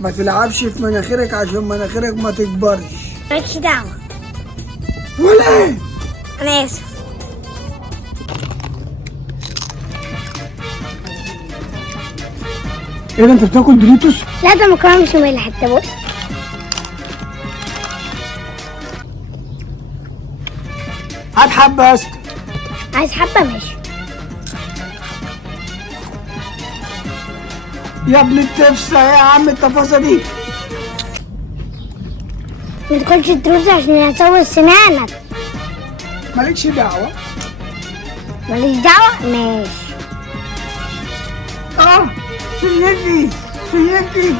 ما تلعبش في مناخيرك عشان مناخيرك ما تكبرش. مالكش دعوة. ولا ايه؟ أنا آسف. ايه ده انت بتاكل دوريتوس؟ لا ده مكرونة بشاميل حتى بص. هات حبة يا اسطى. عايز حبة ماشي. يا ابن التفسة يا عم التفاصيل دي. ما تاكلش الدروس عشان هتسوي سنانك. مالكش دعوة. ماليش دعوة ماشي. سنتي سنتي.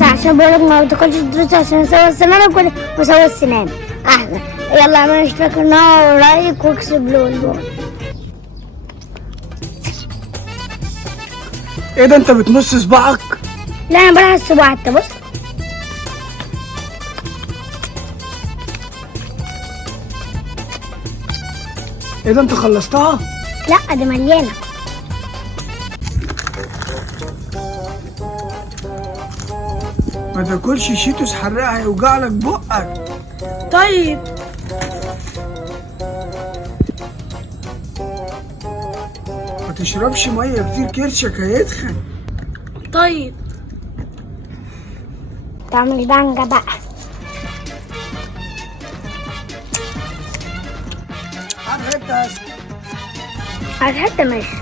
عشان بقولك ما تاكلش الدروس عشان اسوي سنانك واسوي السنان احسن. يلا اعمل اشتراك النار ولايك واكسب لون. ايه ده انت بتنص صباعك؟ لا انا بلعب الصباع انت بص. ايه ده انت خلصتها؟ لا دي مليانة. ما تاكلش شيتوس حراق هيوجع لك بقك. طيب. ما تشربش ميه كتير كرشك هيتخن. طيب. تعمل دنجة بقى. هات حته يا اسطى. هات حتة ماشي.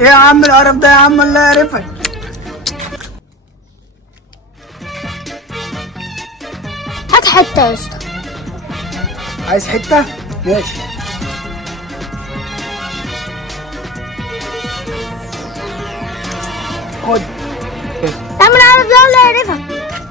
ايه يا عم القرف ده يا عم الله يعرفك. هات حتة يا اسطى. عايز حته؟ ماشي. خد. تعمل عرض يلا يعرفك.